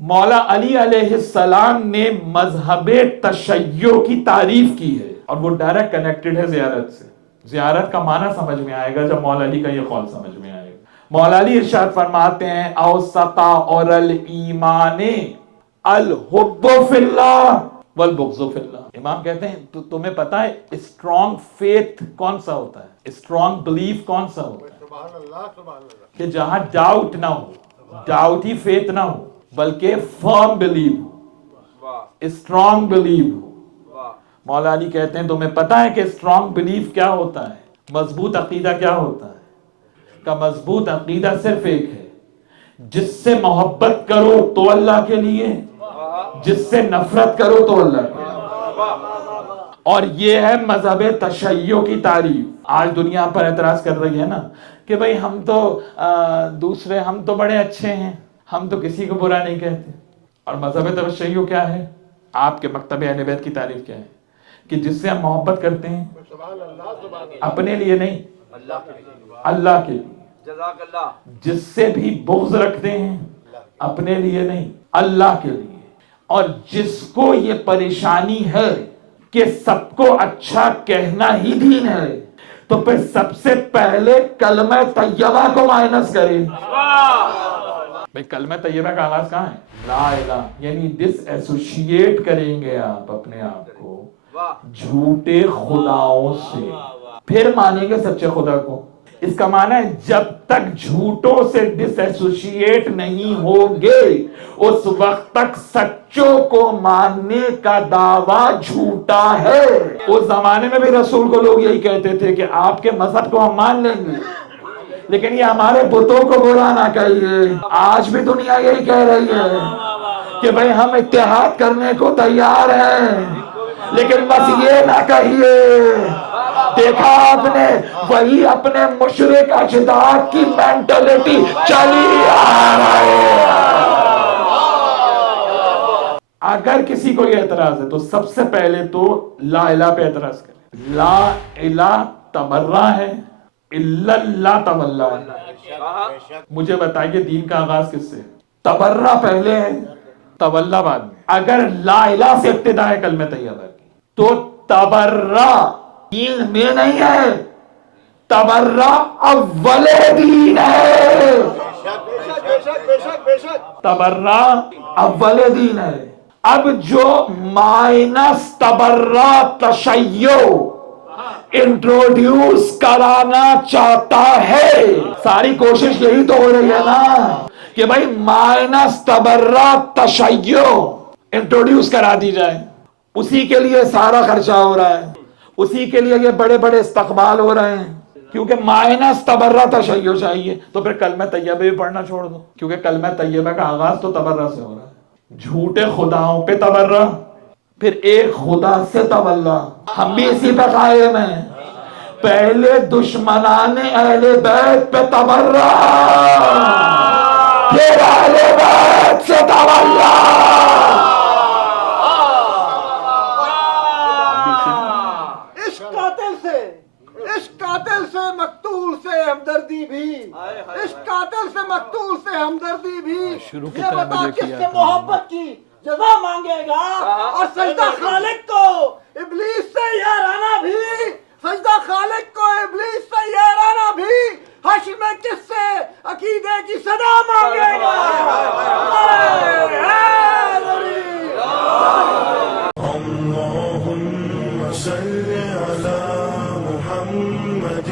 مولا علی علیہ السلام نے مذہب تشیع کی تعریف کی ہے، اور وہ ڈائریکٹ کنیکٹڈ ہے زیارت سے۔ زیارت کا معنی سمجھ میں آئے گا جب مولا علی کا یہ قول سمجھ میں آئے گا۔ مولا علی ارشاد فرماتے ہیں اوسطا اور الایمان الحب فی اللہ والبغض فی اللہ۔ امام کہتے ہیں تو تمہیں پتا ہے اسٹرانگ فیتھ کون سا ہوتا ہے، اسٹرانگ بلیف کون سا ہوتا ہے؟ سبحان اللہ سبحان اللہ۔ کہ جہاں ڈاؤٹ نہ ہو، ڈاؤٹ ہی فیتھ نہ ہو بلکہ فرم بلیو ہو، اسٹرانگ بلیو ہو۔ مولا علی کہتے ہیں تمہیں پتا ہے کہ اسٹرانگ بلیف کیا ہوتا ہے، مضبوط عقیدہ کیا ہوتا ہے؟ کا مضبوط عقیدہ صرف ایک ہے، جس سے محبت کرو تو اللہ کے لیے، جس سے نفرت کرو تو اللہ کے لیے۔ اور یہ ہے مذہب تشیع کی تعریف۔ آج دنیا پر اعتراض کر رہی ہے نا کہ بھئی ہم تو دوسرے، ہم تو بڑے اچھے ہیں، ہم تو کسی کو برا نہیں کہتے۔ اور مذہب تشیع کیا ہے؟ آپ کے مکتب اہل بیت کی تعریف کیا ہے؟ کہ جس سے ہم محبت کرتے ہیں اپنے لیے نہیں، اللہ کے لیے۔ جزاک اللہ۔ جس سے بھی بغض رکھتے ہیں اپنے لیے نہیں، اللہ کے لیے۔ اور جس کو یہ پریشانی ہے کہ سب کو اچھا کہنا ہی دین ہے تو پھر سب سے پہلے کلمہ طیبہ کو مائنس کرے۔ بھئی کلمہ طیبہ کا آغاز کہاں ہے؟ لا الہ، یعنی ڈس ایسوشیٹ کریں گے آپ اپنے آپ کو جھوٹے خداؤں سے، پھر مانیں گے سچے خدا کو۔ اس کا معنی ہے جب تک جھوٹوں سے ڈس ایسوشیٹ نہیں ہوگے اس وقت تک سچوں کو ماننے کا دعویٰ جھوٹا ہے۔ اس زمانے میں بھی رسول کو لوگ یہی کہتے تھے کہ آپ کے مذہب کو ہم مان لیں گے لیکن یہ ہمارے بتوں کو برا نہ کہیے۔ آج بھی دنیا یہی کہہ رہی ہے کہ بھئی ہم اتحاد کرنے کو تیار ہیں لیکن بس یہ نہ کہیے۔ دیکھا آپ نے وہی اپنے مشرک اجداد کی مینٹلٹی چلی آ رہے ہیں۔ اگر کسی کو یہ اعتراض ہے تو سب سے پہلے تو لا الہ پہ اعتراض کریں۔ لا الہ تبرہ ہے، الا اللہ تولا ہے۔ مجھے بتائیے دین کا آغاز کس سے؟ تبرہ پہلے ہے، تولا بعد میں۔ اگر لا الہ سے ابتدا ہے کلمہ طیبہ کی تو تبرہ دین میں نہیں ہے، تبرہ اول دین ہے۔ تبرہ اول دین ہے۔ اب جو مائنس تبرہ تشیع انٹروڈیوس کرانا چاہتا ہے، ساری کوشش یہی تو ہو رہی ہے نا کہ بھئی مائنس تبرہ تشیع انٹروڈیوس کرا دی جائے، اسی کے لیے سارا خرچہ ہو رہا ہے، اسی کے لیے یہ بڑے بڑے استقبال ہو رہے ہیں کیونکہ مائنس تبرہ تشیع چاہیے۔ تو پھر کلمہ طیبہ بھی پڑھنا چھوڑ دو کیونکہ کلمہ طیبہ کا آغاز تو تبرہ سے ہو رہا ہے۔ جھوٹے خداؤں پہ تبرہ، پھر ایک خدا سے تولا۔ ہم بھی اسی پہ قائم ہیں، پہلے دشمنان اہل بیت پہ تبرہ، پھر اہل بیت سے تولا۔ اس قاتل سے مقتول سے ہمدردی بھی، اس قاتل سے مقتول سے ہمدردی بھی، یہ بتا کس سے محبت کی جزا مانگے گا؟ اور سجدہ خالق کو ابلیس سے یارانہ بھی، سجدہ خالق کو ابلیس سے یارانہ بھی، حشر میں کس سے عقیدے کی صدا مانگے گا؟ اللهم صل على محمد